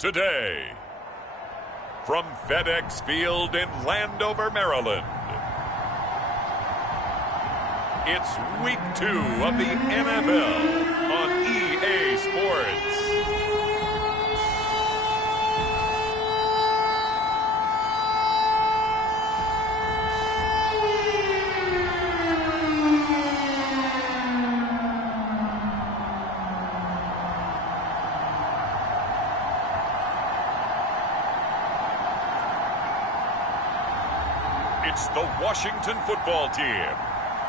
today. From FedEx Field in Landover, Maryland, it's Week 2 of the NFL on EA Sports. It's the Washington football team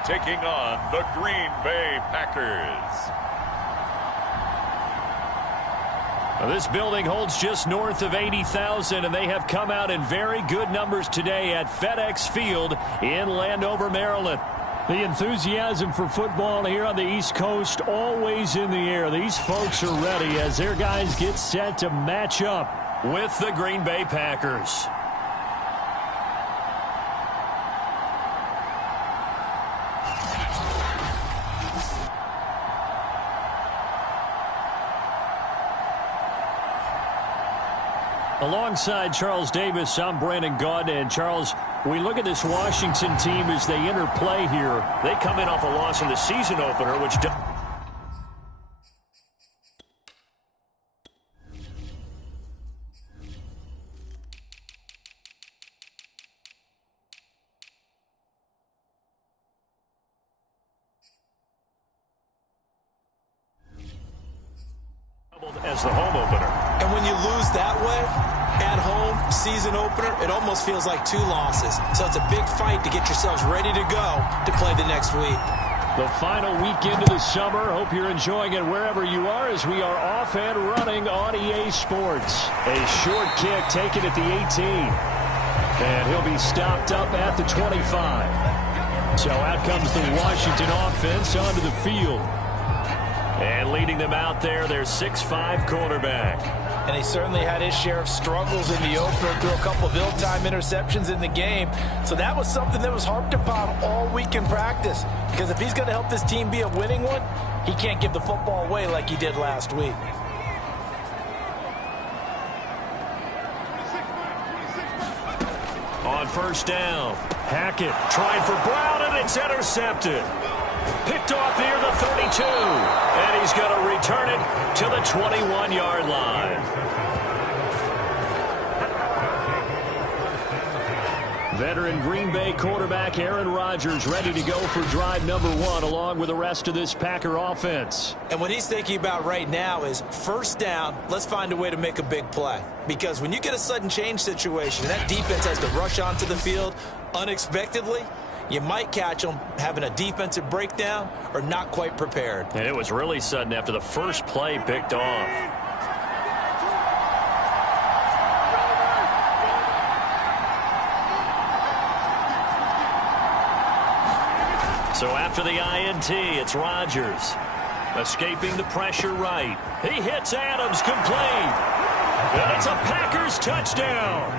taking on the Green Bay Packers. Well, this building holds just north of 80,000, and they have come out in very good numbers today at FedEx Field in Landover, Maryland. The enthusiasm for football here on the East Coast always in the air. These folks are ready as their guys get set to match up with the Green Bay Packers. Alongside Charles Davis, I'm Brandon Gaunt. And Charles, we look at this Washington team as they interplay here. They come in off a loss in the season opener, which as the home opener. And when you lose that way, at home, season opener, it almost feels like 2 losses. So it's a big fight to get yourselves ready to go to play the next week. The final weekend of the summer. Hope you're enjoying it wherever you are as we are off and running on EA Sports. A short kick taken at the 18. And he'll be stopped up at the 25. So out comes the Washington offense onto the field. And leading them out there, their 6'5" quarterback. And he certainly had his share of struggles in the opener, threw a couple of ill-timed interceptions in the game. So that was something that was harped upon all week in practice. Because if he's going to help this team be a winning one, he can't give the football away like he did last week. On first down, Hackett trying for Brown, and it's intercepted. Picked off near the 32, and he's going to return it to the 21-yard line. Veteran Green Bay quarterback Aaron Rodgers ready to go for drive number 1 along with the rest of this Packer offense. And what he's thinking about right now is first down, let's find a way to make a big play. Because when you get a sudden change situation, that defense has to rush onto the field unexpectedly, you might catch them having a defensive breakdown or not quite prepared. And it was really sudden after the first play picked off. So after the INT, it's Rodgers. Escaping the pressure right. He hits Adams complete. And it's a Packers touchdown.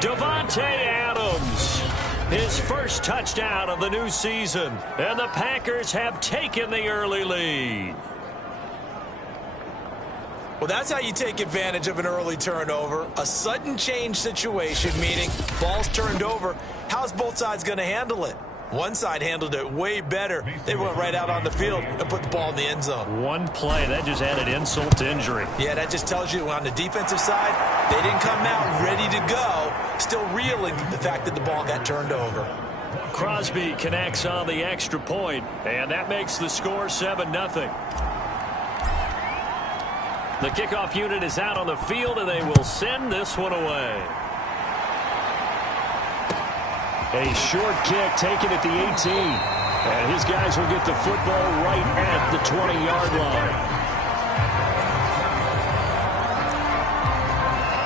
Davante Adams. His first touchdown of the new season. And the Packers have taken the early lead. Well, that's how you take advantage of an early turnover. A sudden change situation, meaning ball's turned over. How's both sides going to handle it? One side handled it way better. They went right out on the field and put the ball in the end zone. One play, that just added insult to injury. Yeah, that just tells you on the defensive side, they didn't come out ready to go, still reeling from the fact that the ball got turned over. Crosby connects on the extra point, and that makes the score 7-0. The kickoff unit is out on the field, and they will send this one away. A short kick taken at the 18. And his guys will get the football right at the 20-yard line.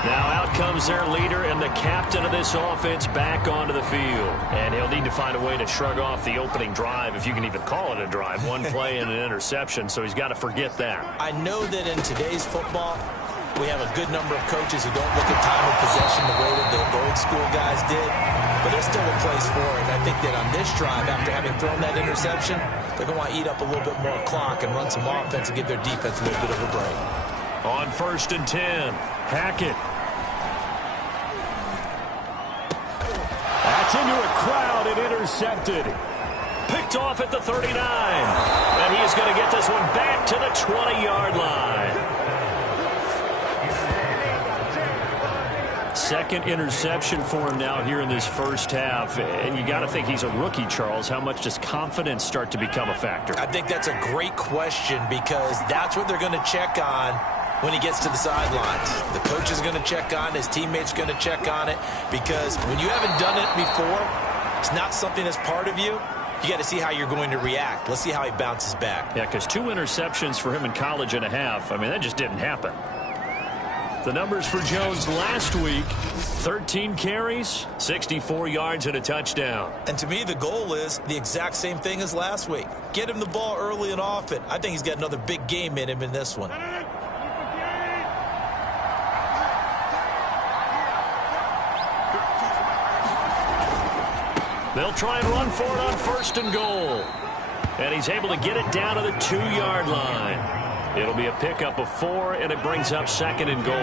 Now out comes their leader and the captain of this offense back onto the field. And he'll need to find a way to shrug off the opening drive, if you can even call it a drive. One play and an interception, so he's got to forget that. I know that in today's football, we have a good number of coaches who don't look at time of possession the way that the old school guys did. But there's still a place for it. And I think that on this drive, after having thrown that interception, they're going to want to eat up a little bit more clock and run some offense and give their defense a little bit of a break. On 1st and 10, Hackett. That's into a crowd and intercepted. Picked off at the 39. And he is going to get this one back to the 20-yard line. Second interception for him now here in this first half. And you got to think he's a rookie, Charles. How much does confidence start to become a factor? I think that's a great question because that's what they're going to check on when he gets to the sidelines. The coach is going to check on it. His teammates going to check on it because when you haven't done it before, it's not something that's part of you. You got to see how you're going to react. Let's see how he bounces back. Yeah, because 2 interceptions for him in college and a half. I mean, that just didn't happen. The numbers for Jones last week, 13 carries, 64 yards, and a touchdown. And to me, the goal is the exact same thing as last week. Get him the ball early and often. I think he's got another big game in him in this one. They'll try and run for it on 1st and goal. And he's able to get it down to the 2-yard line. It'll be a pickup of 4, and it brings up 2nd and goal.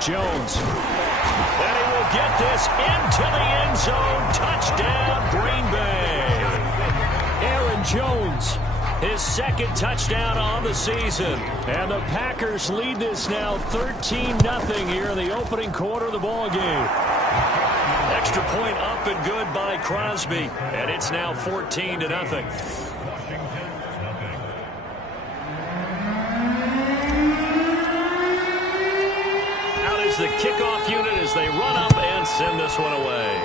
Jones. And he will get this into the end zone. Touchdown, Green Bay. Aaron Jones, his 2nd touchdown on the season. And the Packers lead this now 13-0 here in the opening quarter of the ballgame. Extra point up and good by Crosby, and it's now 14-0. Out is the kickoff unit as they run up and send this one away.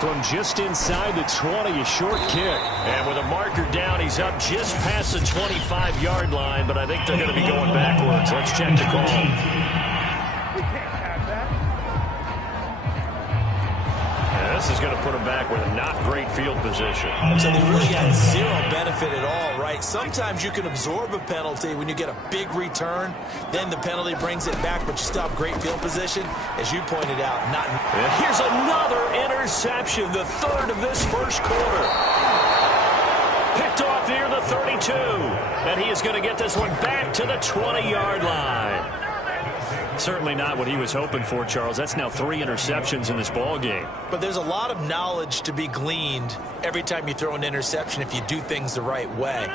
From just inside the 20, a short kick. And with a marker down, he's up just past the 25-yard line, but I think they're going to be going backwards. Let's check the call. This is going to put him back with a not great field position. So they really got zero benefit at all, right? Sometimes you can absorb a penalty when you get a big return. Then the penalty brings it back, but you still have great field position. As you pointed out, not. And here's another interception, the 3rd of this first quarter. Picked off near the 32. And he is going to get this one back to the 20-yard line. Certainly not what he was hoping for, Charles. That's now 3 interceptions in this ball game. But there's a lot of knowledge to be gleaned every time you throw an interception if you do things the right way.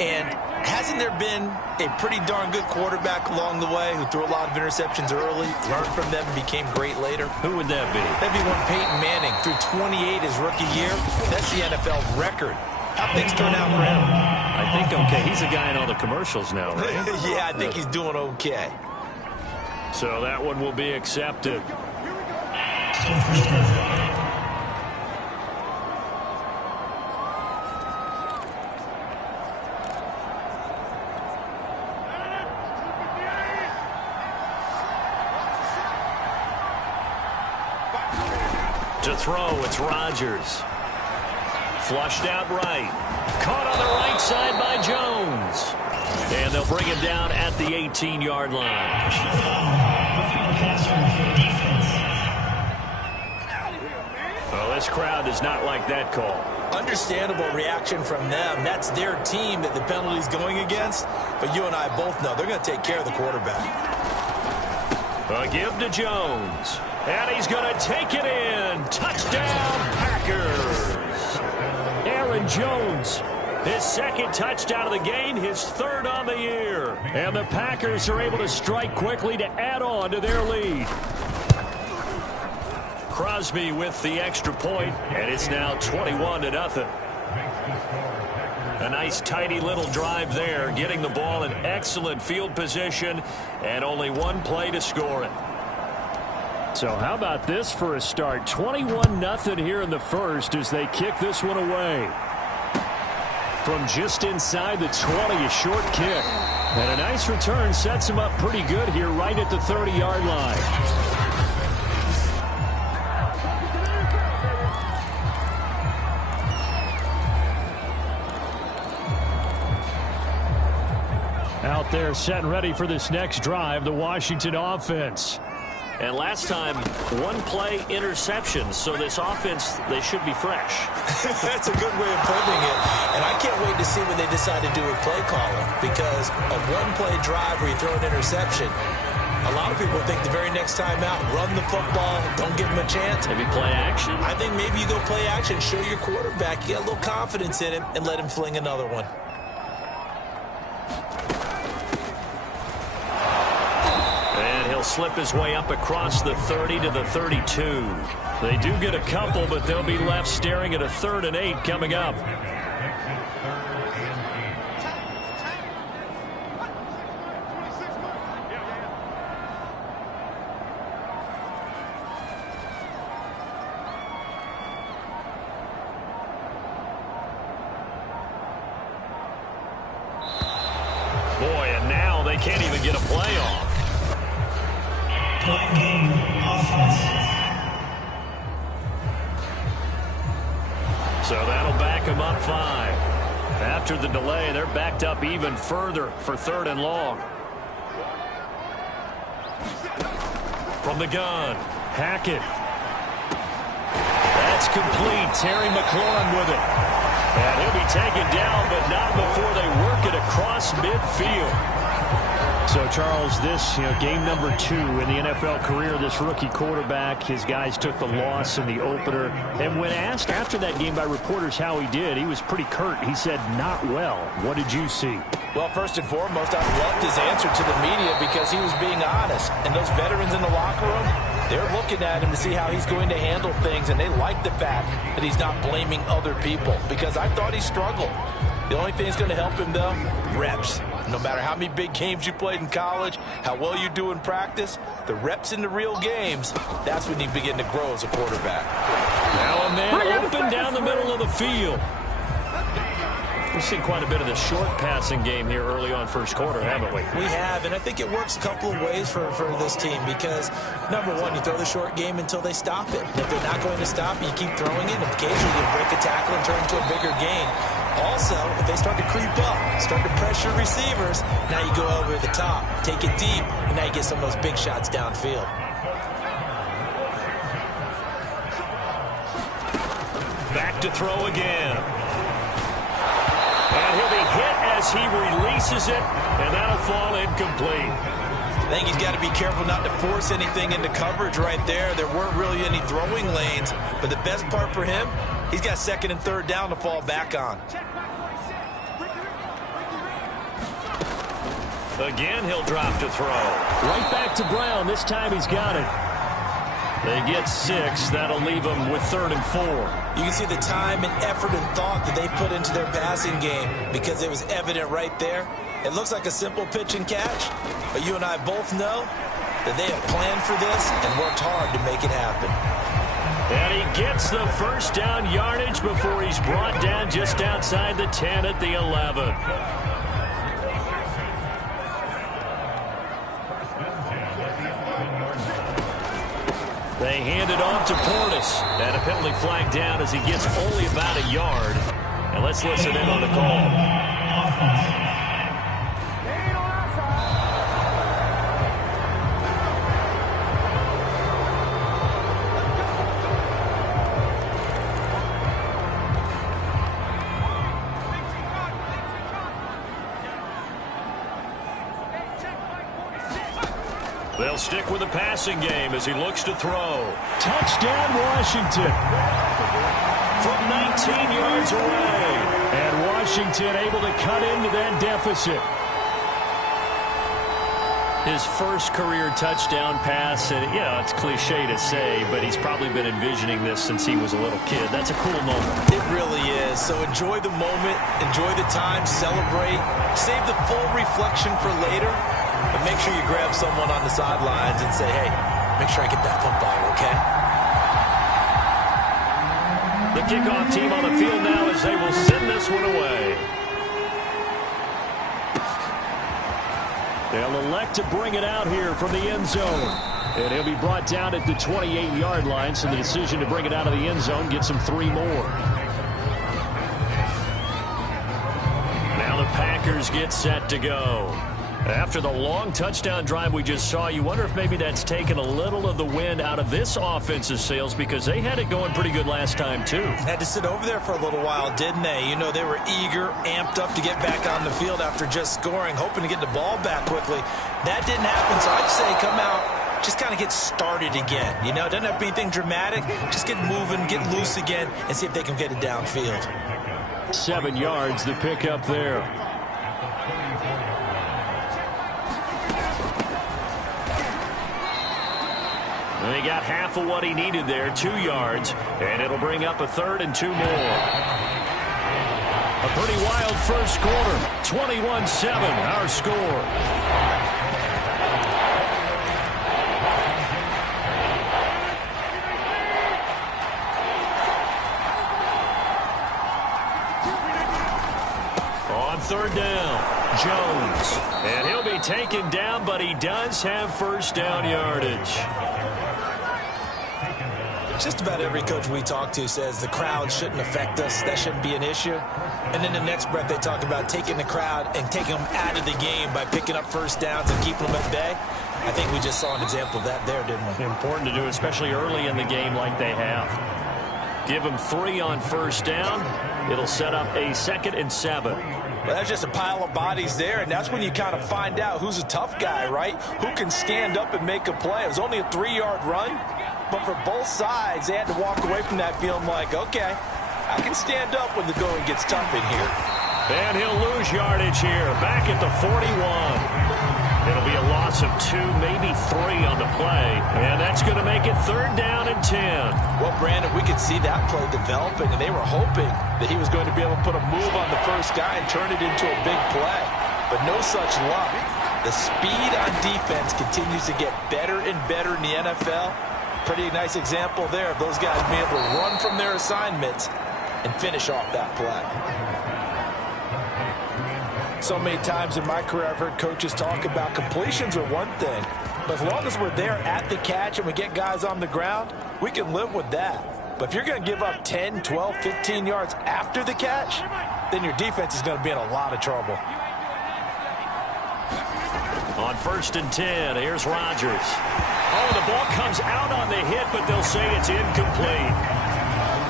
And hasn't there been a pretty darn good quarterback along the way who threw a lot of interceptions early, learned from them, and became great later? Who would that be? That'd be one Peyton Manning. Threw 28 his rookie year. That's the NFL record. How things turn out for him? I think okay. He's a guy in all the commercials now, right? Yeah, I think he's doing okay. So that one will be accepted. To throw, it's Rodgers. Flushed out right. Caught on the right side by Jones. And they'll bring him down at the 18-yard line. Well, this crowd does not like that call. Understandable reaction from them. That's their team that the penalty's going against. But you and I both know they're going to take care of the quarterback. A give to Jones. And he's going to take it in. Touchdown, Packers. Aaron Jones, his 2nd touchdown of the game, his 3rd on the year. And the Packers are able to strike quickly to add on to their lead. Crosby with the extra point, and it's now 21-0. A nice, tidy little drive there, getting the ball in excellent field position, and only one play to score it. So how about this for a start? 21-0 here in the first as they kick this one away. From just inside the 20, a short kick. And a nice return sets him up pretty good here right at the 30-yard line. Out there set and ready for this next drive, the Washington offense. And last time, one play interception. So this offense, they should be fresh. That's a good way of putting it. And I can't wait to see what they decide to do with play calling, because a one-play drive where you throw an interception, a lot of people think the very next time out, run the football, don't give him a chance. Maybe play action? I think maybe you go play action, show your quarterback you got a little confidence in him, and let him fling another one. And he'll slip his way up across the 30 to the 32. They do get a couple, but they'll be left staring at a 3rd and 8 coming up. Boy, and now they can't even get a play off. Point game offense. So that'll back them up 5. After the delay, they're backed up even further for 3rd and long. From the gun, Hackett. That's complete. Terry McLaurin with it. And he'll be taken down, but not before they work it across midfield. So, Charles, this, game number 2 in the NFL career, this rookie quarterback, his guys took the loss in the opener. And when asked after that game by reporters how he did, he was pretty curt. He said, not well. What did you see? Well, first and foremost, I loved his answer to the media because he was being honest. And those veterans in the locker room, they're looking at him to see how he's going to handle things, and they like the fact that he's not blaming other people, because I thought he struggled. The only thing that's going to help him, though, reps. No matter how many big games you played in college, how well you do in practice, the reps in the real games, that's when you begin to grow as a quarterback. Now and then, open down the middle of the field. We've seen quite a bit of the short passing game here early on first quarter, haven't we? We have, and I think it works a couple of ways for this team because, number one, you throw the short game until they stop it. And if they're not going to stop it, you keep throwing it, and occasionally you break a tackle and turn it into a bigger gain. Also, if they start to creep up, start to pressure receivers, now you go over the top, take it deep, and now you get some of those big shots downfield. Back to throw again. And he'll be hit as he releases it, and that'll fall incomplete. I think he's got to be careful not to force anything into coverage right there. There weren't really any throwing lanes, but the best part for him, he's got 2nd and 3rd down to fall back on. Again, he'll drop to throw. Right back to Brown. This time he's got it. They get 6. That'll leave them with 3rd and 4. You can see the time and effort and thought that they put into their passing game because it was evident right there. It looks like a simple pitch and catch, but you and I both know that they have planned for this and worked hard to make it happen. And he gets the first down yardage before he's brought down just outside the 10 at the 11. They hand it off to Portis. And a penalty flag down as he gets only about a yard. And let's listen in on the call. They'll stick with the passing game as he looks to throw. Touchdown, Washington. From 19 yards away. And Washington able to cut into that deficit. His first career touchdown pass, and it's cliche to say, but he's probably been envisioning this since he was a little kid. That's a cool moment. It really is. So enjoy the moment, enjoy the time, celebrate, save the full reflection for later. But make sure you grab someone on the sidelines and say, hey, make sure I get that football, okay? The kickoff team on the field now as they will send this one away. They'll elect to bring it out here from the end zone. And he'll be brought down at the 28-yard line, so the decision to bring it out of the end zone gets him 3 more. Now the Packers get set to go. After the long touchdown drive we just saw, you wonder if maybe that's taken a little of the wind out of this offense's sails because they had it going pretty good last time, too. Had to sit over there for a little while, didn't they? You know, they were eager, amped up to get back on the field after just scoring, hoping to get the ball back quickly. That didn't happen, so I'd say come out, just kind of get started again. You know, it doesn't have to be anything dramatic. Just get moving, get loose again, and see if they can get it downfield. 7 yards, the pickup there. They got half of what he needed there, 2 yards, and it'll bring up a 3rd and 2 more. A pretty wild first quarter, 21-7, our score. On 3rd down, Jones, and he'll be taken down, but he does have first down yardage. Just about every coach we talk to says the crowd shouldn't affect us. That shouldn't be an issue. And then the next breath they talk about taking the crowd and taking them out of the game by picking up first downs and keeping them at bay. I think we just saw an example of that there, didn't we? Important to do, especially early in the game like they have. Give them 3 on first down. It'll set up a 2nd and 7. Well, that's just a pile of bodies there, and that's when you kind of find out who's a tough guy, right? Who can stand up and make a play. It was only a 3-yard run. But for both sides, they had to walk away from that feeling like, okay, I can stand up when the going gets tough in here. And he'll lose yardage here, back at the 41. It'll be a loss of 2, maybe 3 on the play. And that's going to make it 3rd down and 10. Well, Brandon, we could see that play developing, and they were hoping that he was going to be able to put a move on the first guy and turn it into a big play. But no such luck. The speed on defense continues to get better and better in the NFL. Pretty nice example there of those guys being able to run from their assignments and finish off that play. So many times in my career I've heard coaches talk about completions are one thing, but as long as we're there at the catch and we get guys on the ground, we can live with that. But if you're going to give up 10, 12, 15 yards after the catch, then your defense is going to be in a lot of trouble. On 1st and 10, here's Rodgers. Oh, the ball comes out on the hit, but they'll say it's incomplete.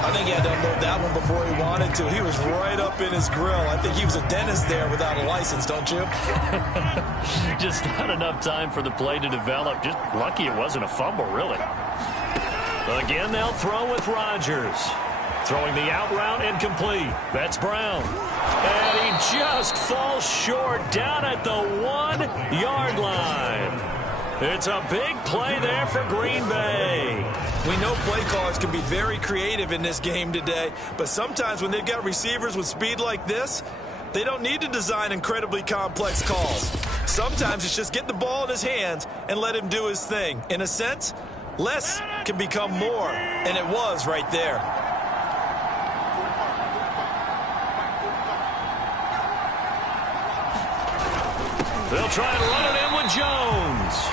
I think he had to unload that one before he wanted to. He was right up in his grill. I think he was a dentist there without a license, don't you? Just not enough time for the play to develop. Just lucky it wasn't a fumble, really. Again, they'll throw with Rodgers. Throwing the out route incomplete. That's Brown. And he just falls short down at the 1-yard line. It's a big play there for Green Bay. We know play callers can be very creative in this game today, but sometimes when they've got receivers with speed like this, they don't need to design incredibly complex calls. Sometimes it's just get the ball in his hands and let him do his thing. In a sense, less can become more, and it was right there. They'll try and run it in with Jones.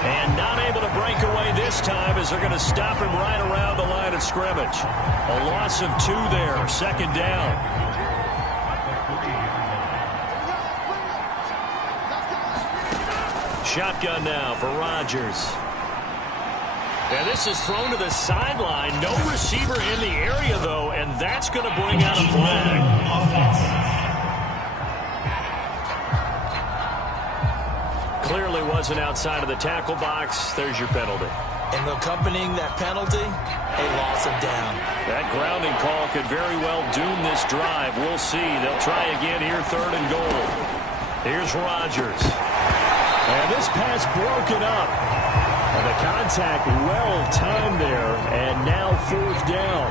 And not able to break away this time as they're going to stop him right around the line of scrimmage. A loss of 2 there, 2nd down. Shotgun now for Rodgers. And this is thrown to the sideline. No receiver in the area, though, and that's going to bring out a flag. Clearly wasn't outside of the tackle box. There's your penalty. And accompanying that penalty, a loss of down. That grounding call could very well doom this drive. We'll see. They'll try again here, 3rd and goal. Here's Rodgers. And this pass broken up. And the contact well timed there. And now 4th down.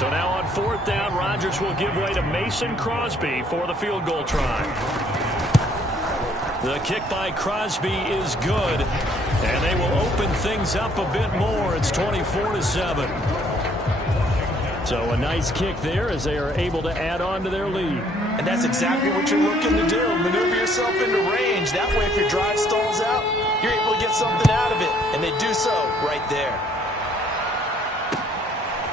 So now on 4th down, Rodgers will give way to Mason Crosby for the field goal try. The kick by Crosby is good, and they will open things up a bit more. It's 24-7. So a nice kick there as they are able to add on to their lead. And that's exactly what you're looking to do. Maneuver yourself into range. That way, if your drive stalls out, you're able to get something out of it. And they do so right there.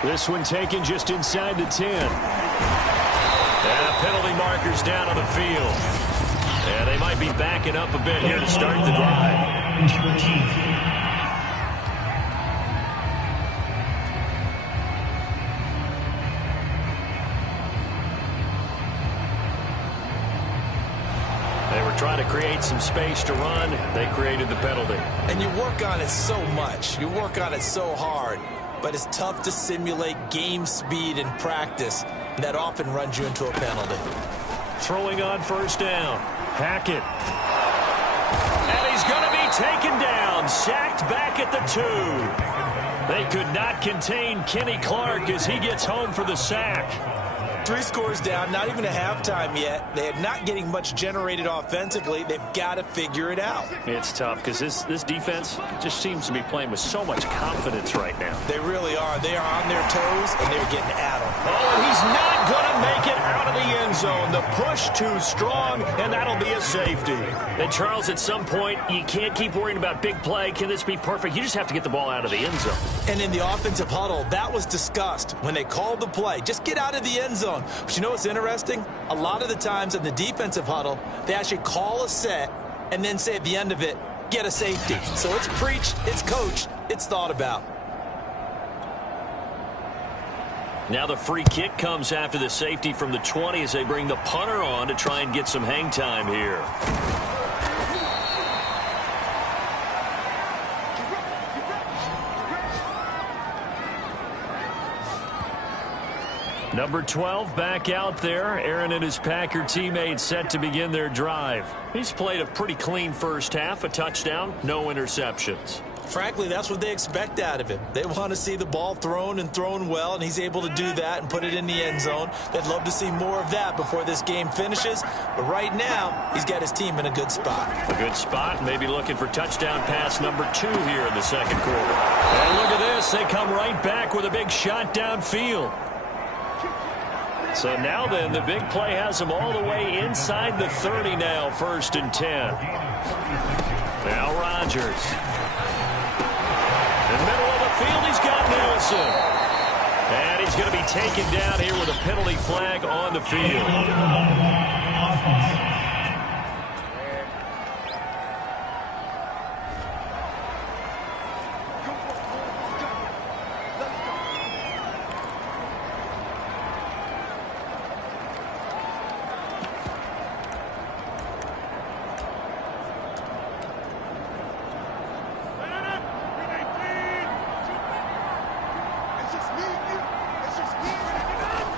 This one taken just inside the 10. And penalty markers down on the field. And they might be backing up a bit here to start the drive. They were trying to create some space to run. They created the penalty. And you work on it so much. You work on it so hard. But it's tough to simulate game speed in practice. And that often runs you into a penalty. Throwing on first down. Hackett. And he's going to be taken down. Sacked back at the 2. They could not contain Kenny Clark as he gets home for the sack. 3 scores down, not even a halftime yet. They are not getting much generated offensively. They've got to figure it out. It's tough because this defense just seems to be playing with so much confidence right now. They really are. They are on their toes, and they're getting at them. Oh, and he's not going to make it out of the end zone. The push too strong, and that'll be a safety. And, Charles, at some point, you can't keep worrying about big play. Can this be perfect? You just have to get the ball out of the end zone. And in the offensive huddle, that was discussed when they called the play. Just get out of the end zone. But you know what's interesting? A lot of the times in the defensive huddle, they actually call a set and then say at the end of it, get a safety. So it's preached, it's coached, it's thought about. Now the free kick comes after the safety from the 20 as they bring the punter on to try and get some hang time here. Number 12 back out there. Aaron and his Packer teammates set to begin their drive. He's played a pretty clean first half, a touchdown, no interceptions. Frankly, that's what they expect out of him. They want to see the ball thrown and thrown well, and he's able to do that and put it in the end zone. They'd love to see more of that before this game finishes. But right now, he's got his team in a good spot. A good spot, maybe looking for touchdown pass number 2 here in the second quarter. And look at this. They come right back with a big shot downfield. So now then, the big play has them all the way inside the 30 now, 1st and 10. Now Rodgers. In the middle of the field, he's got Nelson. And he's going to be taken down here with a penalty flag on the field.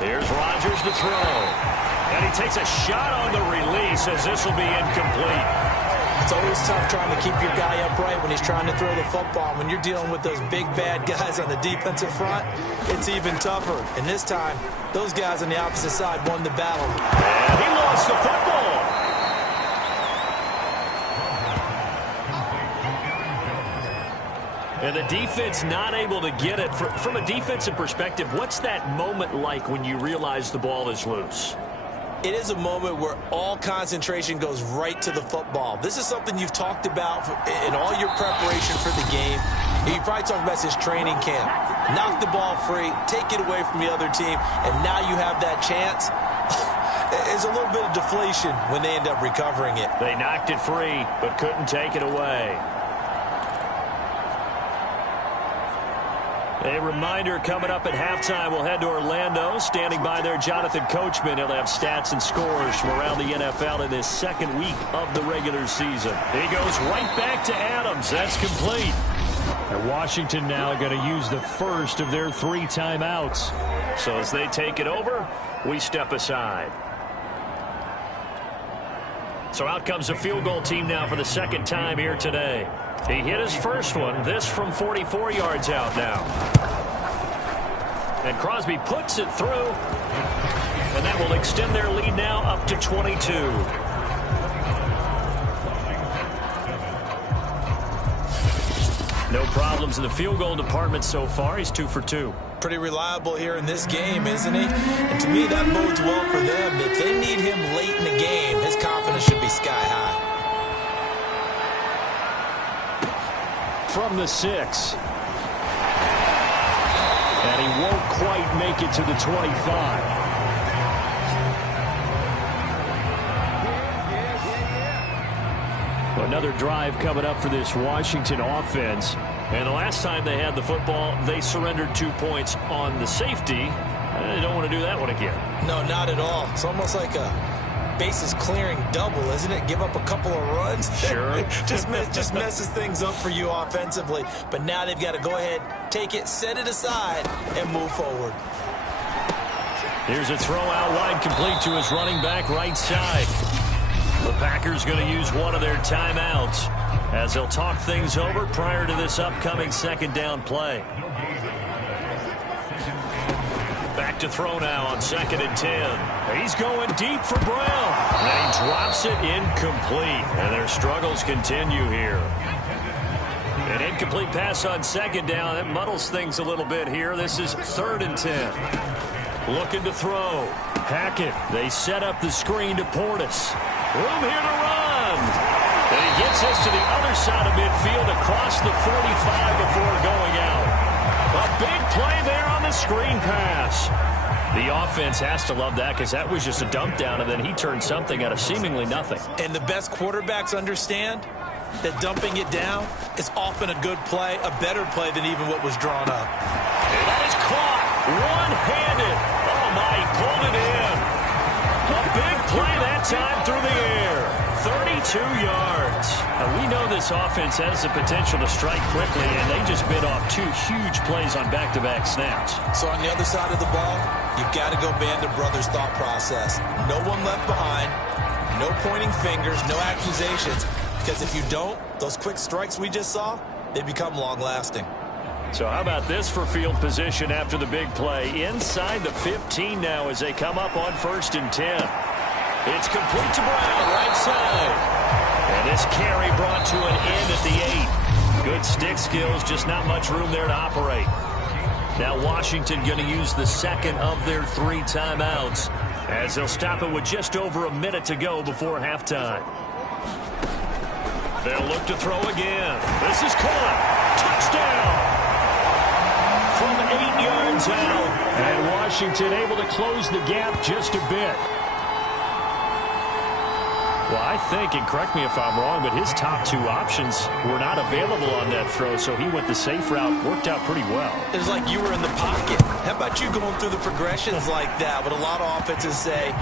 Here's Rodgers to throw. And he takes a shot on the release as this will be incomplete. It's always tough trying to keep your guy upright when he's trying to throw the football. When you're dealing with those big, bad guys on the defensive front, it's even tougher. And this time, those guys on the opposite side won the battle. And he lost the football. And the defense not able to get it. From a defensive perspective, what's that moment like when you realize the ball is loose? It is a moment where all concentration goes right to the football. This is something you've talked about in all your preparation for the game. You probably talked about this training camp. Knock the ball free, take it away from the other team, and now you have that chance. There's a little bit of deflation when they end up recovering it. They knocked it free, but couldn't take it away. A reminder coming up at halftime, we'll head to Orlando. Standing by there, Jonathan Coachman. He'll have stats and scores from around the NFL in this second week of the regular season. He goes right back to Adams. That's complete. And Washington now going to use the first of their 3 timeouts. So as they take it over, we step aside. So out comes the field goal team now for the second time here today. He hit his first one, this from 44 yards out now. And Crosby puts it through. And that will extend their lead now up to 22. No problems in the field goal department so far. He's 2 for 2. Pretty reliable here in this game, isn't he? And to me, that bodes well for them. If they need him late in the game, his confidence should be sky high. From the 6. And he won't quite make it to the 25. Another drive coming up for this Washington offense. And the last time they had the football, they surrendered 2 points on the safety. They don't want to do that one again. No, not at all. It's almost like a bases clearing double, isn't it? Give up a couple of runs. Sure. just messes things up for you offensively. But now they've got to go ahead, take it, set it aside, and move forward. Here's a throw out wide, complete to his running back right side. The Packers going to use one of their timeouts as they'll talk things over prior to this upcoming second down play. Back to throw now on 2nd and 10. He's going deep for Brown. And he drops it incomplete. And their struggles continue here. An incomplete pass on 2nd down. That muddles things a little bit here. This is 3rd and 10. Looking to throw. Hackett. They set up the screen to Portis. Room here to run. And he gets us to the other side of midfield across the 45 before going out. A big play there on the screen pass. The offense has to love that because that was just a dump down, and then he turned something out of seemingly nothing. And the best quarterbacks understand that dumping it down is often a good play, a better play than even what was drawn up. And that is caught one-handed. Oh, my, he pulled it in. A big play that time through the air. 32 yards. Now, we know this offense has the potential to strike quickly, and they just bit off 2 huge plays on back-to-back snaps. So on the other side of the ball, you've got to go Band of Brothers thought process. No one left behind, no pointing fingers, no accusations, because if you don't, those quick strikes we just saw, they become long-lasting. So how about this for field position after the big play? Inside the 15 now as they come up on 1st and 10. It's complete to Brown, right side. And this carry brought to an end at the 8. Good stick skills, just not much room there to operate. Now Washington going to use the second of their 3 timeouts as they'll stop it with just over a minute to go before halftime. They'll look to throw again. This is caught. Touchdown! From 8 yards out. And Washington able to close the gap just a bit. Well, I think, and correct me if I'm wrong, but his top 2 options were not available on that throw, so he went the safe route, worked out pretty well. It was like you were in the pocket. How about you going through the progressions like that? But a lot of offenses say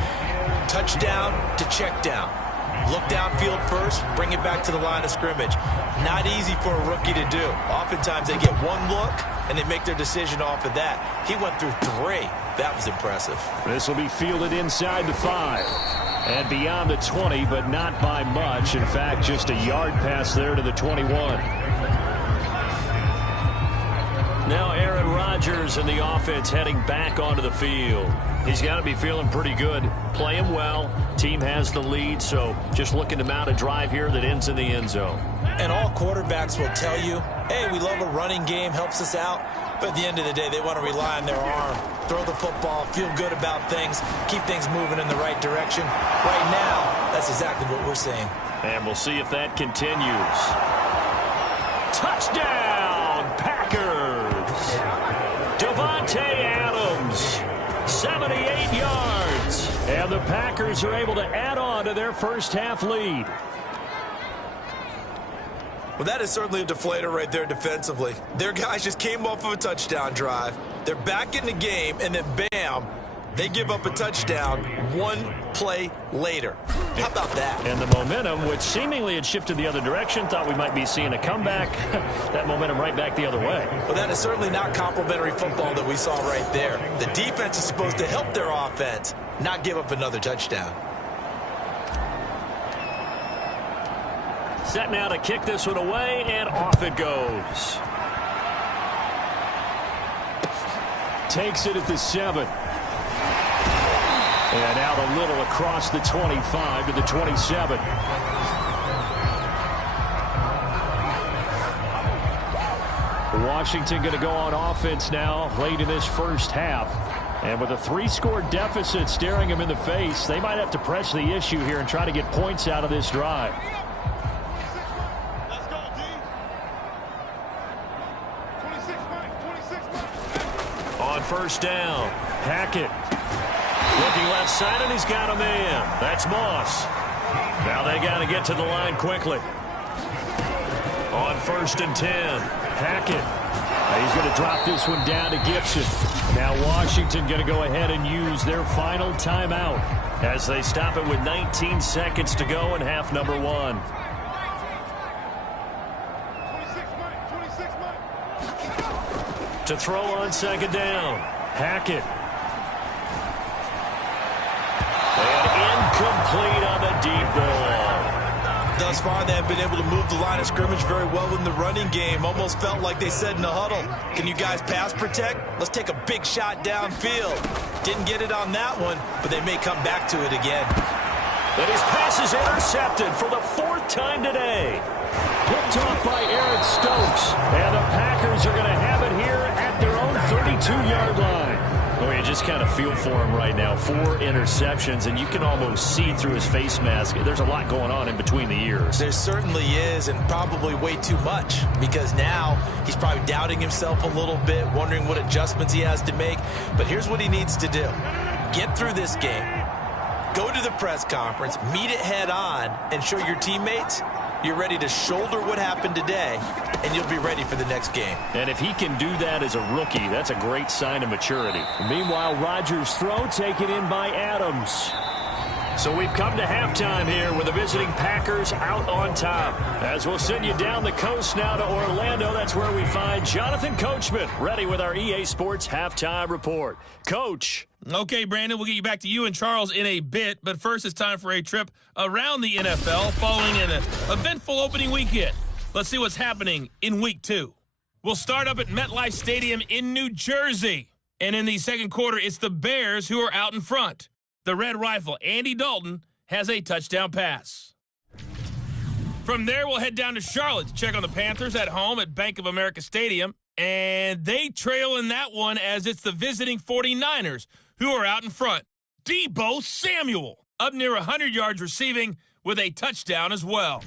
touchdown to check down. Look downfield first, bring it back to the line of scrimmage. Not easy for a rookie to do. Oftentimes they get one look, and they make their decision off of that. He went through 3. That was impressive. This will be fielded inside the 5. And beyond the 20, but not by much. In fact, just a yard pass there to the 21. Now Aaron Rodgers and the offense heading back onto the field. He's got to be feeling pretty good. Playing well. Team has the lead, so just looking to mount a drive here that ends in the end zone. And all quarterbacks will tell you, hey, we love a running game, helps us out. But at the end of the day, they want to rely on their arm, throw the football, feel good about things, keep things moving in the right direction. Right now, that's exactly what we're seeing. And we'll see if that continues. Touchdown, Packers! Devontae Adams, 78 yards. And the Packers are able to add on to their first half lead. Well, that is certainly a deflator right there defensively. Their guys just came off of a touchdown drive. They're back in the game, and then bam, they give up a touchdown 1 play later. How about that? And the momentum, which seemingly had shifted the other direction, thought we might be seeing a comeback. That momentum right back the other way. Well, that is certainly not complimentary football that we saw right there. The defense is supposed to help their offense, not give up another touchdown. Set now to kick this one away, and off it goes. Takes it at the 7. And out a little across the 25 to the 27. Washington going to go on offense now late in this first half. And with a 3-score deficit staring them in the face, they might have to press the issue here and try to get points out of this drive. On 1st down, Hackett looking left side, and he's got a man. That's Moss. Now they got to get to the line quickly. On 1st and 10. Hackett. He's going to drop this one down to Gibson. Now Washington going to go ahead and use their final timeout as they stop it with 19 seconds to go in half number 1. To throw on 2nd down. Hackett. And incomplete on the deep ball. Thus far, they have been able to move the line of scrimmage very well in the running game. Almost felt like they said in the huddle, can you guys pass protect? Let's take a big shot downfield. Didn't get it on that one, but they may come back to it again. And his pass is intercepted for the 4th time today. Picked off by Eric Stokes. And the Packers are going to have it here at their own 32-yard line. Well, you just kind of feel for him right now. 4 interceptions, and you can almost see through his face mask. There's a lot going on in between the ears. There certainly is, and probably way too much, because now he's probably doubting himself a little bit, wondering what adjustments he has to make. But here's what he needs to do. Get through this game. Go to the press conference, meet it head on, and show your teammates you're ready to shoulder what happened today, and you'll be ready for the next game. And if he can do that as a rookie, that's a great sign of maturity. Meanwhile, Rodgers' throw taken in by Adams. So we've come to halftime here with the visiting Packers out on top. As we'll send you down the coast now to Orlando, that's where we find Jonathan Coachman, ready with our EA Sports Halftime Report. Coach. Okay, Brandon, we'll get you back to you and Charles in a bit, but first it's time for a trip around the NFL following an eventful opening weekend. Let's see what's happening in Week 2. We'll start up at MetLife Stadium in New Jersey, and in the second quarter, it's the Bears who are out in front. The Red Rifle, Andy Dalton, has a touchdown pass. From there, we'll head down to Charlotte to check on the Panthers at home at Bank of America Stadium, and they trail in that one as it's the visiting 49ers who are out in front. Deebo Samuel, up near 100 yards receiving with a touchdown as well.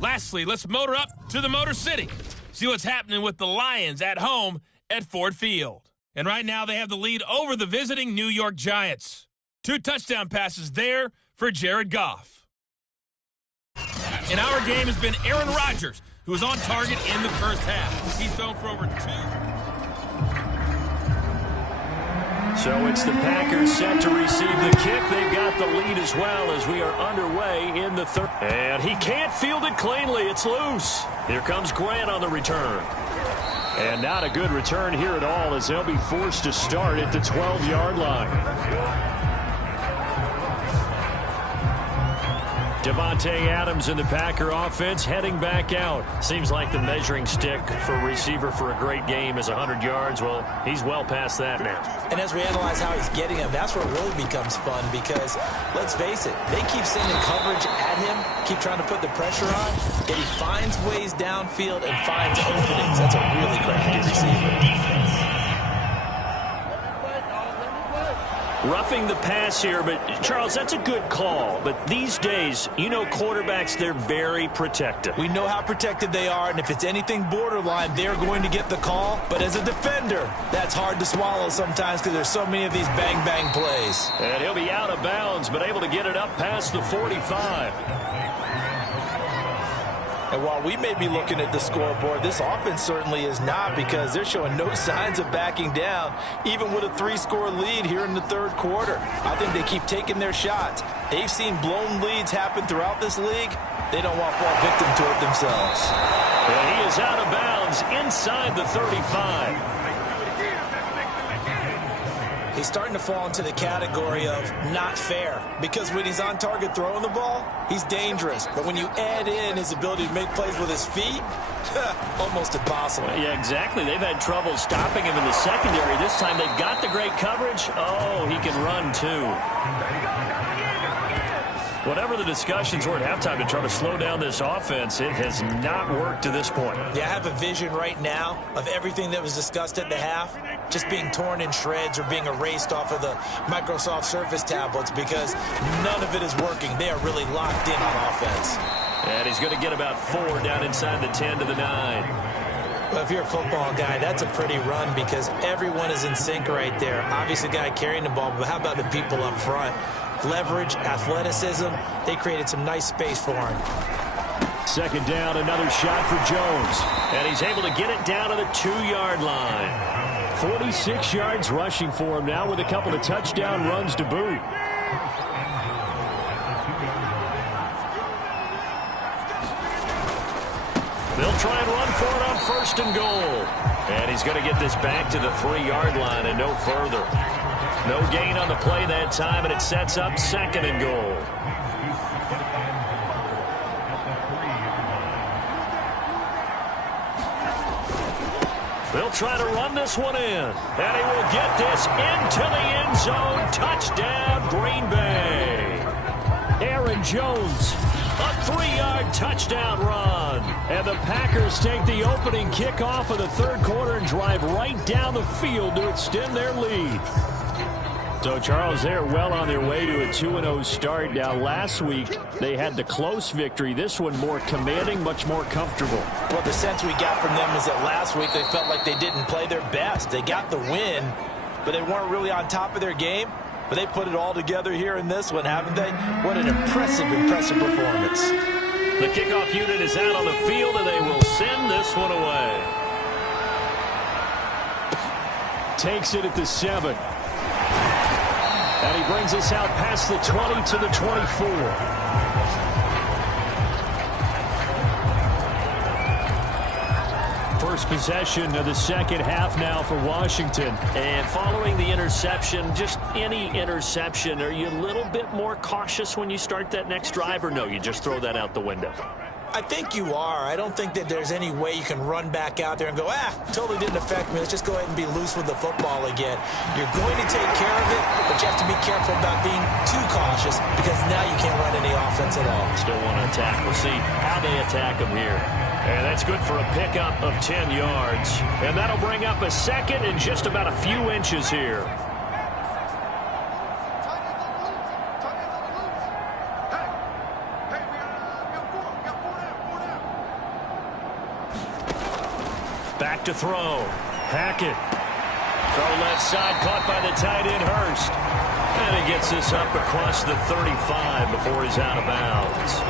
Lastly, let's motor up to the Motor City. See what's happening with the Lions at home at Ford Field. And right now they have the lead over the visiting New York Giants. 2 touchdown passes there for Jared Goff. And our game has been Aaron Rodgers, who was on target in the first half. He's thrown for over 2. So it's the Packers set to receive the kick. They've got the lead as well as we are underway in the third. And he can't field it cleanly. It's loose. Here comes Grant on the return. And not a good return here at all as they'll be forced to start at the 12-yard line. Devontae Adams in the Packer offense heading back out. Seems like the measuring stick for a receiver for a great game is 100 yards. Well, he's well past that now. And as we analyze how he's getting him, that's where it really becomes fun because, let's face it, they keep sending coverage at him, keep trying to put the pressure on, yet he finds ways downfield and finds openings. That's a really crafty receiver. Roughing the pass here, but Charles, that's a good call. But these days, you know quarterbacks, they're very protective. We know how protected they are, and if it's anything borderline, they're going to get the call. But as a defender, that's hard to swallow sometimes because there's so many of these bang-bang plays. And he'll be out of bounds, but able to get it up past the 45. And while we may be looking at the scoreboard, this offense certainly is not because they're showing no signs of backing down, even with a 3-score lead here in the third quarter. I think they keep taking their shots. They've seen blown leads happen throughout this league. They don't want to fall victim to it themselves. And he is out of bounds inside the 35. He's starting to fall into the category of not fair because when he's on target throwing the ball, he's dangerous. But when you add in his ability to make plays with his feet, almost impossible. Yeah, exactly. They've had trouble stopping him in the secondary. This time they've got the great coverage. Oh, he can run too. Whatever the discussions were at halftime to try to slow down this offense, it has not worked to this point. Yeah, I have a vision right now of everything that was discussed at the half just being torn in shreds or being erased off of the Microsoft Surface tablets because none of it is working. They are really locked in on offense. And he's going to get about 4 down inside the 10 to the 9. Well, if you're a football guy, that's a pretty run because everyone is in sync right there. Obviously, the guy carrying the ball, but how about the people up front? Leverage, athleticism, they created some nice space for him. Second down, another shot for Jones. And he's able to get it down to the 2-yard line. 46 yards rushing for him now with a couple of touchdown runs to boot. They'll try and run for it on first and goal. And he's going to get this back to the 3-yard line and no further. No gain on the play that time, and it sets up second and goal. They'll try to run this one in. And he will get this into the end zone. Touchdown, Green Bay. Aaron Jones, a 3-yard touchdown run. And the Packers take the opening kickoff of the third quarter and drive right down the field to extend their lead. So, Charles, they're well on their way to a 2-0 start. Now, last week, they had the close victory. This one more commanding, much more comfortable. Well, the sense we got from them is that last week they felt like they didn't play their best. They got the win, but they weren't really on top of their game. But they put it all together here in this one, haven't they? What an impressive performance. The kickoff unit is out on the field, and they will send this one away. Takes it at the 7. And he brings us out past the 20 to the 24. First possession of the second half now for Washington. And following the interception, just any interception, are you a little bit more cautious when you start that next drive, or no, you just throw that out the window? I think you are. I don't think that there's any way you can run back out there and go, totally didn't affect me. Let's just go ahead and be loose with the football again. You're going to take care of it, but you have to be careful about being too cautious because now you can't run any offense at all. Still want to attack. We'll see how they attack them here. And that's good for a pickup of 10 yards. And that'll bring up a second and just about a few inches here. Back to throw. Hackett. Throw left side, caught by the tight end Hurst. And he gets this up across the 35 before he's out of bounds.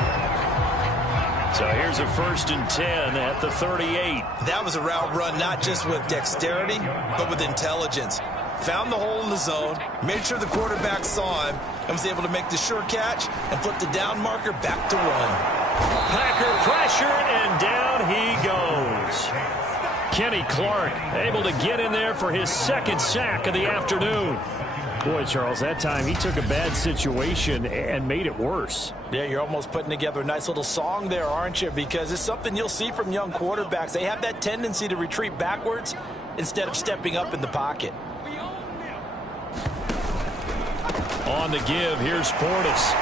So here's a 1st and 10 at the 38. That was a route run not just with dexterity, but with intelligence. Found the hole in the zone, made sure the quarterback saw him, and was able to make the sure catch and flip the down marker back to run. Packer pressure, and down he goes. Kenny Clark able to get in there for his second sack of the afternoon. Boy, Charles, that time he took a bad situation and made it worse. Yeah, you're almost putting together a nice little song there, aren't you? Because it's something you'll see from young quarterbacks. They have that tendency to retreat backwards instead of stepping up in the pocket. On the give, here's Portis.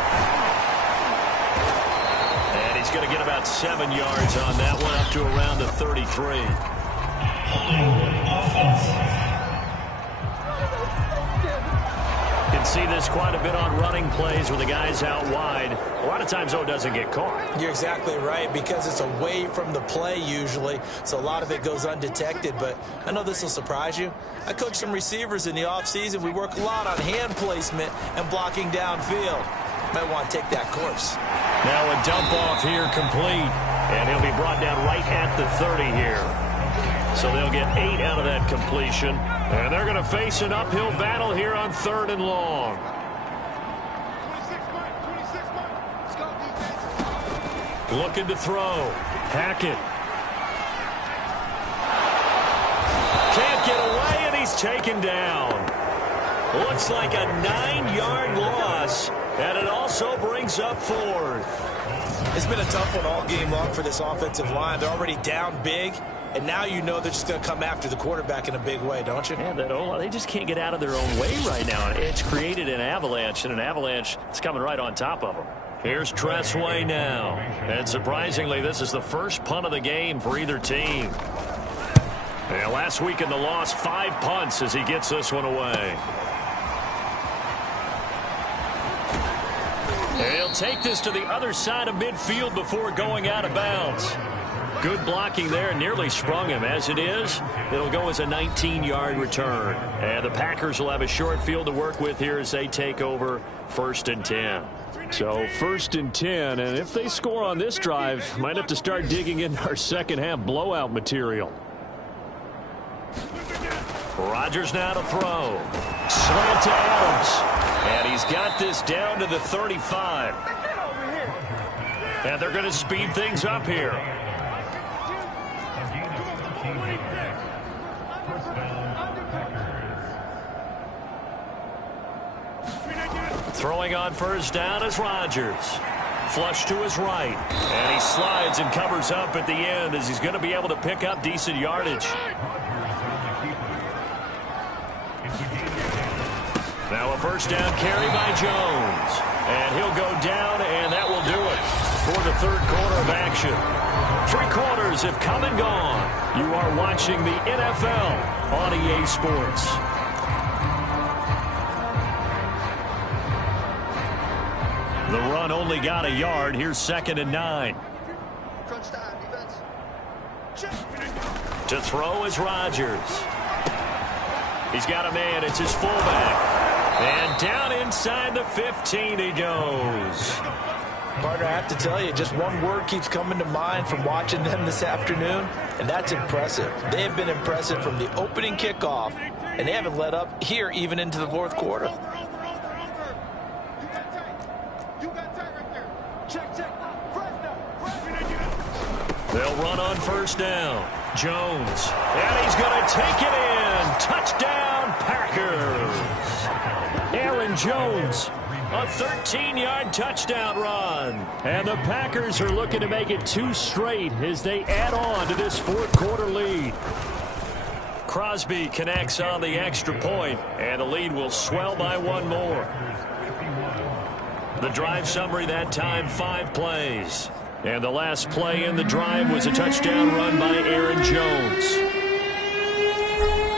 And he's going to get about 7 yards on that one, up to around the 33. You can see this quite a bit on running plays where the guy's out wide. A lot of times, though, it doesn't get caught. You're exactly right, because it's away from the play usually, so a lot of it goes undetected. But I know this will surprise you. I coach some receivers in the offseason. We work a lot on hand placement and blocking downfield. Might want to take that course. Now a dump off here complete, and he'll be brought down right at the 30 here. So they'll get 8 out of that completion. And they're going to face an uphill battle here on 3rd and long. Looking to throw. Hackett. Can't get away, and he's taken down. Looks like a 9-yard loss, and it also brings up 4th. It's been a tough one all game long for this offensive line. They're already down big. And now you know they're just going to come after the quarterback in a big way, don't you? Yeah, they just can't get out of their own way right now. It's created an avalanche, and an avalanche is coming right on top of them. Here's Tressway now. And surprisingly, this is the first punt of the game for either team. Yeah, last week in the loss, 5 punts as he gets this one away. He'll take this to the other side of midfield before going out of bounds. Good blocking there, nearly sprung him. As it is, it'll go as a 19-yard return. And the Packers will have a short field to work with here as they take over 1st and 10. So 1st and 10, and if they score on this drive, might have to start digging in our second half blowout material. Rodgers now to throw. Slant to Adams. And he's got this down to the 35. And they're going to speed things up here. Throwing on 1st down is Rodgers. Flush to his right. And he slides and covers up at the end as he's going to be able to pick up decent yardage. Now a 1st down carry by Jones. And he'll go down, and that will do it for the 3rd quarter of action. 3 quarters have come and gone. You are watching the NFL on EA Sports. The run only got a yard. Here's 2nd and 9. Crunch time, defense. To throw is Rodgers. He's got a man. It's his fullback. And down inside the 15 he goes. Partner, I have to tell you, just one word keeps coming to mind from watching them this afternoon, and that's impressive. They have been impressive from the opening kickoff, and they haven't let up here even into the 4th quarter. They'll run on 1st down. Jones. And he's going to take it in. Touchdown, Packers. Aaron Jones. A 13-yard touchdown run. And the Packers are looking to make it 2 straight as they add on to this 4th quarter lead. Crosby connects on the extra point, and the lead will swell by 1 more. The drive summary that time, 5 plays. And the last play in the drive was a touchdown run by Aaron Jones.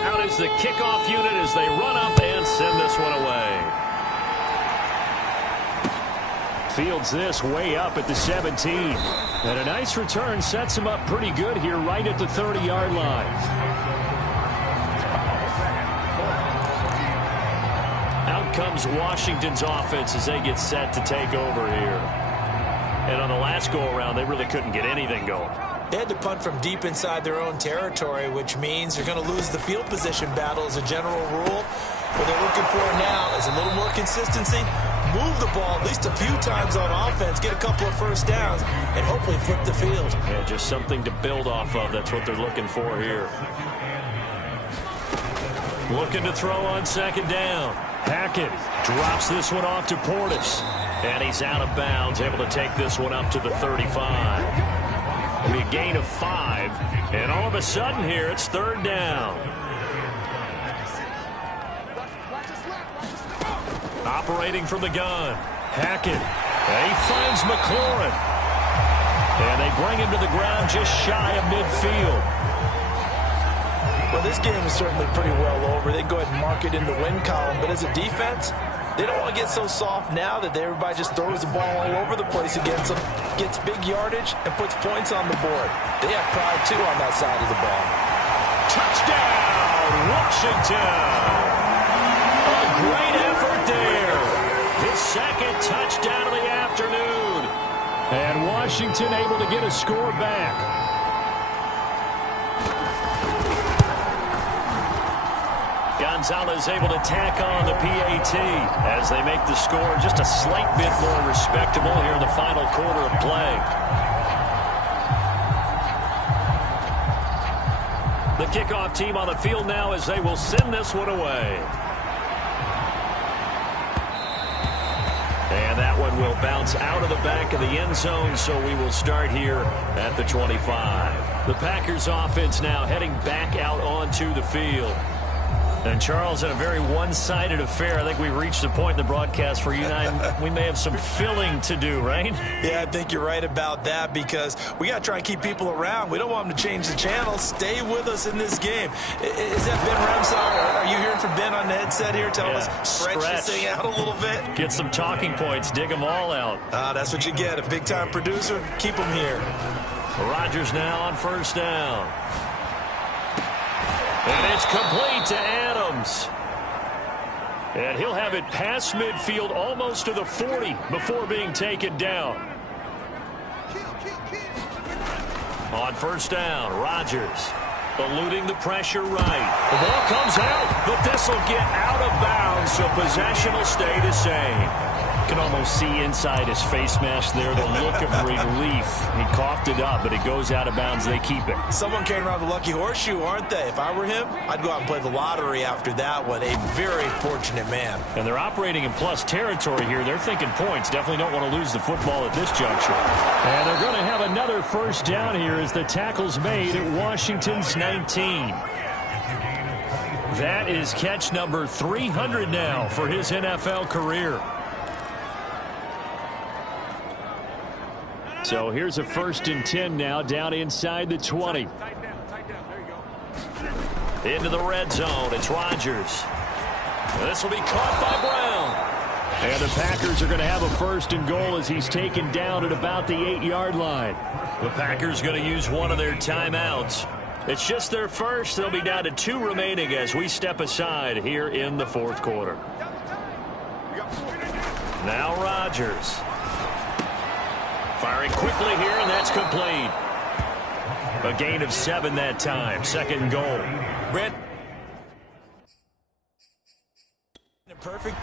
Out is the kickoff unit as they run up and send this one away. Fields this way up at the 17. And a nice return sets him up pretty good here right at the 30-yard line. Out comes Washington's offense as they get set to take over here. And on the last go-around, they really couldn't get anything going. They had to punt from deep inside their own territory, which means you're going to lose the field position battle as a general rule. What they're looking for now is a little more consistency, move the ball at least a few times on offense, get a couple of 1st downs, and hopefully flip the field. Yeah, just something to build off of. That's what they're looking for here. Looking to throw on 2nd down. Hackett drops this one off to Portis. And he's out of bounds, able to take this one up to the 35. It'll be a gain of 5. And all of a sudden here, it's 3rd down. Operating from the gun. Hackett. And he finds McLaurin. And they bring him to the ground just shy of midfield. Well, this game is certainly pretty well over. They go ahead and mark it in the win column. But as a defense, they don't want to get so soft now that everybody just throws the ball all over the place against them, gets big yardage, and puts points on the board. They have pride, too, on that side of the ball. Touchdown, Washington! A great effort there. His 2nd touchdown of the afternoon. And Washington able to get a score back. Gonzalez able to tack on the PAT as they make the score just a slight bit more respectable here in the final quarter of play. The kickoff team on the field now as they will send this one away. And that one will bounce out of the back of the end zone, so we will start here at the 25. The Packers offense now heading back out onto the field. And, Charles, in a very one-sided affair, I think we reached a point in the broadcast where you and I, we may have some filling to do, right? Yeah, I think you're right about that because we got to try and keep people around. We don't want them to change the channel. Stay with us in this game. Is that Ben Ramsar? Are you hearing from Ben on the headset here telling us stretch this thing out a little bit? Get some talking points. Dig them all out. That's what you get. A big-time producer. Keep them here. Rodgers now on 1st down. And it's complete to Adams. And he'll have it past midfield almost to the 40 before being taken down. On first down, Rodgers eluding the pressure right. The ball comes out, but this will get out of bounds, so possession will stay the same. You can almost see inside his face mask there the look of relief. He coughed it up, but it goes out of bounds. They keep it. Someone came around the lucky horseshoe, aren't they? If I were him, I'd go out and play the lottery after that one. A very fortunate man. And they're operating in plus territory here. They're thinking points. Definitely don't want to lose the football at this juncture. And they're going to have another first down here as the tackle's made at Washington's 19. That is catch number 300 now for his NFL career. So here's a 1st and 10 now, down inside the 20. Into the red zone, it's Rodgers. This will be caught by Brown. And the Packers are going to have a 1st and goal as he's taken down at about the 8-yard line. The Packers going to use one of their timeouts. It's just their first. They'll be down to 2 remaining as we step aside here in the 4th quarter. Now Rodgers. Firing quickly here, and that's complete. A gain of 7 that time. 2nd and goal. Brent. Perfect.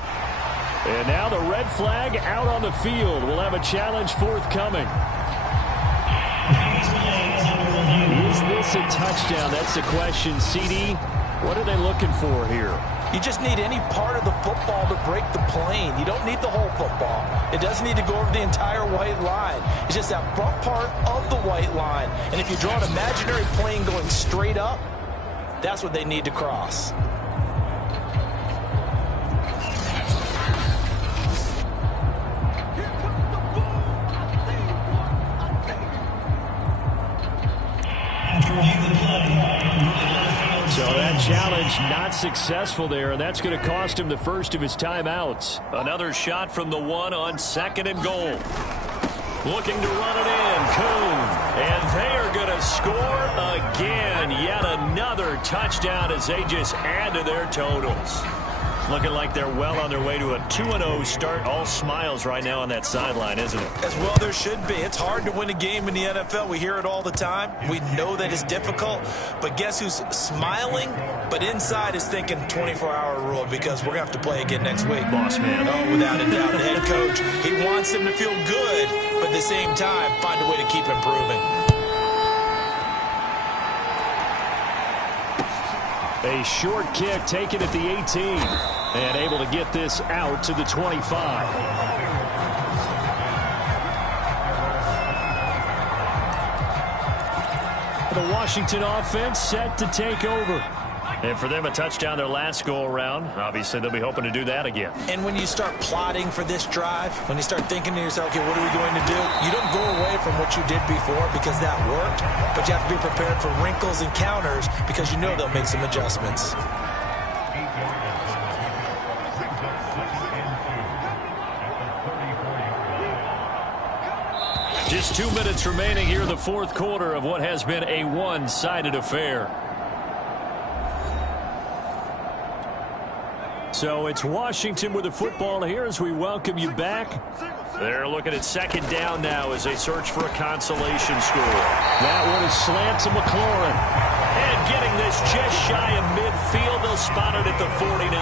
And now the red flag out on the field. We'll have a challenge forthcoming. Is this a touchdown? That's the question. CD, what are they looking for here? You just need any part of the football to break the plane. You don't need the whole football. It doesn't need to go over the entire white line. It's just that front part of the white line. And if you draw an imaginary plane going straight up, that's what they need to cross. So that challenge not successful there, and that's going to cost him the first of his timeouts. Another shot from the 1 on 2nd and goal. Looking to run it in, Kuhn. And they are going to score again. Yet another touchdown as they just add to their totals. Looking like they're well on their way to a 2-0 start. All smiles right now on that sideline, isn't it? As well there should be. It's hard to win a game in the NFL. We hear it all the time. We know that it's difficult. But guess who's smiling? But inside is thinking 24-hour rule because we're going to have to play again next week. Boss man. Oh, without a doubt. The head coach, he wants them to feel good, but at the same time, find a way to keep improving. A short kick taken at the 18 and able to get this out to the 25. The Washington offense set to take over. And for them, a touchdown their last go-around. Obviously, they'll be hoping to do that again. And when you start plotting for this drive, when you start thinking to yourself, okay, what are we going to do? You don't go away from what you did before because that worked, but you have to be prepared for wrinkles and counters because you know they'll make some adjustments. Just 2 minutes remaining here in the 4th quarter of what has been a one-sided affair. So it's Washington with the football here as we welcome you back. They're looking at 2nd down now as they search for a consolation score. That one is slant to McLaurin. And getting this just shy of midfield, they'll spot it at the 49.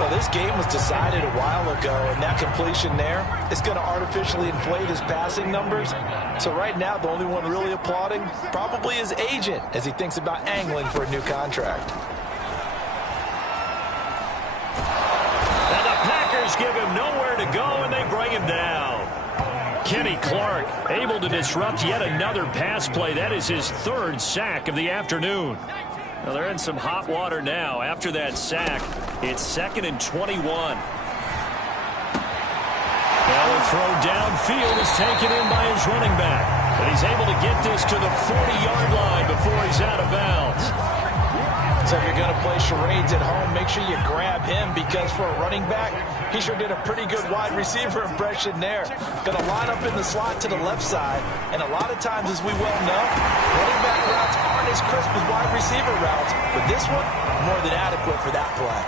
Well, this game was decided a while ago, and that completion there is going to artificially inflate his passing numbers. So right now, the only one really applauding probably his agent as he thinks about angling for a new contract. Give him nowhere to go, and they bring him down. Kenny Clark able to disrupt yet another pass play. That is his 3rd sack of the afternoon. Now they're in some hot water now. After that sack, it's 2nd and 21. Now the throw downfield is taken in by his running back. And he's able to get this to the 40-yard line before he's out of bounds. So if you're going to play charades at home, make sure you grab him because for a running back, he sure did a pretty good wide receiver impression there. Going to line up in the slot to the left side. And a lot of times, as we well know, running back routes aren't as crisp as wide receiver routes. But this one, more than adequate for that play.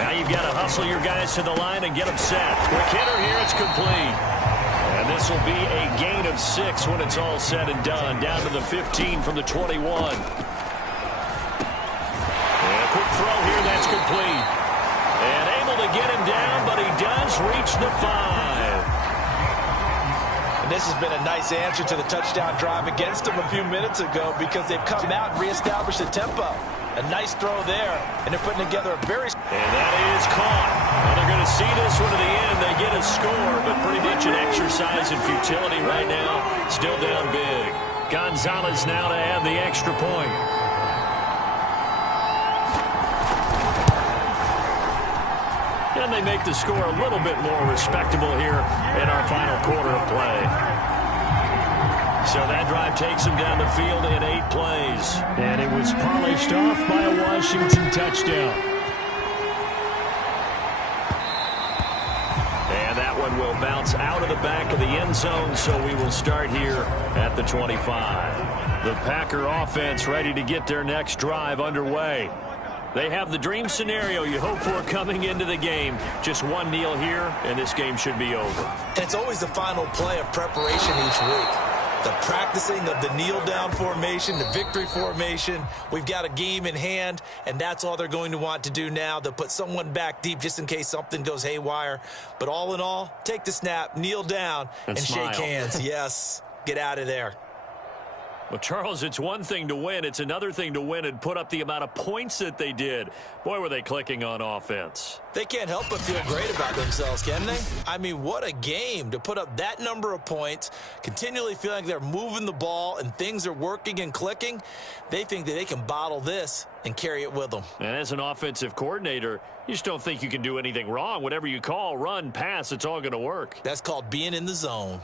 Now you've got to hustle your guys to the line and get them set. Quick hitter here, it's complete. And this will be a gain of 6 when it's all said and done. Down to the 15 from the 21. And a quick throw here, that's complete. And able to get him down, but he does reach the 5. And this has been a nice answer to the touchdown drive against them a few minutes ago because they've come out and reestablished the tempo. A nice throw there, and they're putting together a very... And that is caught. Well, they're going to see this one to the end. They get a score, but pretty much an exercise in futility right now. Still down big. Gonzalez now to add the extra point. And they make the score a little bit more respectable here in our final quarter of play. So that drive takes them down the field in 8 plays. And it was polished off by a Washington touchdown. And that one will bounce out of the back of the end zone, so we will start here at the 25. The Packer offense ready to get their next drive underway. They have the dream scenario you hope for coming into the game. Just one kneel here, and this game should be over. And it's always the final play of preparation each week. The practicing of the kneel-down formation, the victory formation. We've got a game in hand, and that's all they're going to want to do now. They'll put someone back deep just in case something goes haywire. But all in all, take the snap, kneel down, and shake hands. Yes, get out of there. Well, Charles, it's one thing to win. It's another thing to win and put up the amount of points that they did. Boy, were they clicking on offense. They can't help but feel great about themselves, can they? I mean, what a game to put up that number of points, continually feeling like they're moving the ball and things are working and clicking. They think that they can bottle this and carry it with them. And as an offensive coordinator, you just don't think you can do anything wrong. Whatever you call, run, pass, it's all going to work. That's called being in the zone.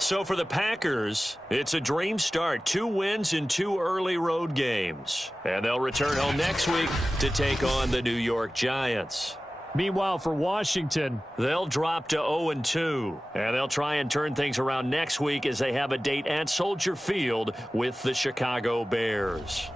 So for the Packers, it's a dream start. 2 wins in 2 early road games. And they'll return home next week to take on the New York Giants. Meanwhile, for Washington, they'll drop to 0-2. And they'll try and turn things around next week as they have a date at Soldier Field with the Chicago Bears.